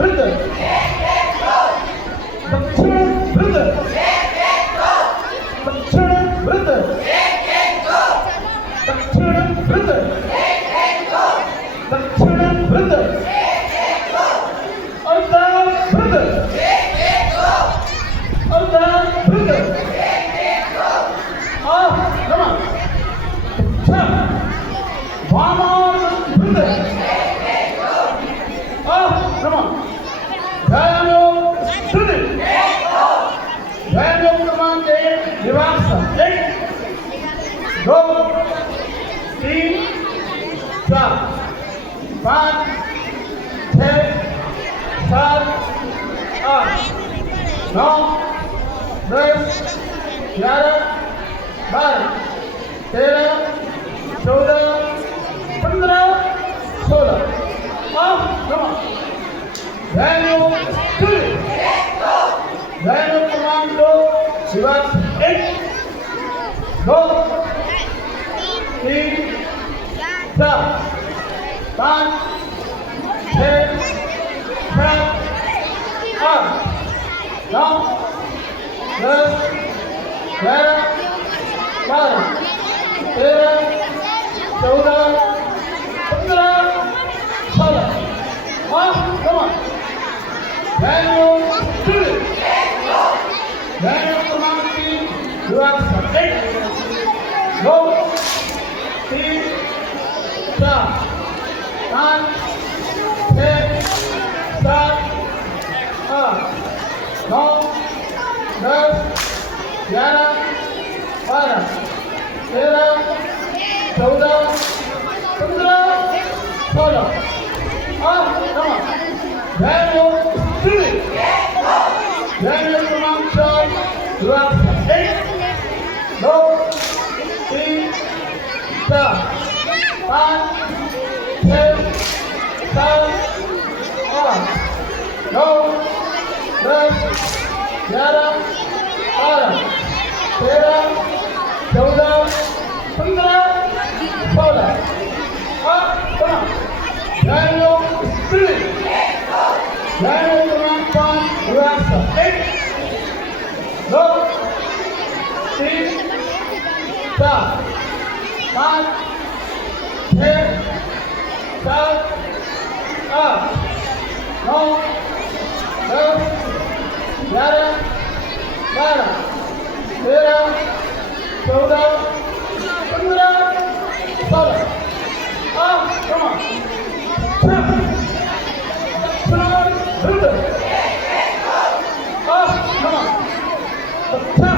वृद्ध दक्षिण वृद्ध दक्षिण वृद्ध दक्षिण वृद्ध दक्षिण वृद्ध अर्धा वृद्ध अर्धा वृद्ध वामन वृद्ध दो तीन चार पाँच छः सात आठ नौ 10 11 12 13 14 15 16 Value 2 Value commando Shivax 8 2 3 4 5 6 7 8 9 10 11 12 13 14 15 16 come on. Value 2 Value command team you are 8 2 3 4 5 6 7 8 9 10 11 12 13 14 15 16 come on. Value 3 Value command shot you are 8 2 3 4 5 6 7 8 9 10 11 12 13 14 15 16 come on. Value 3 Value command point you are 8 2 3 4 5 6 7 8 9 10 11 12 13 14 15 16 come on. Come on.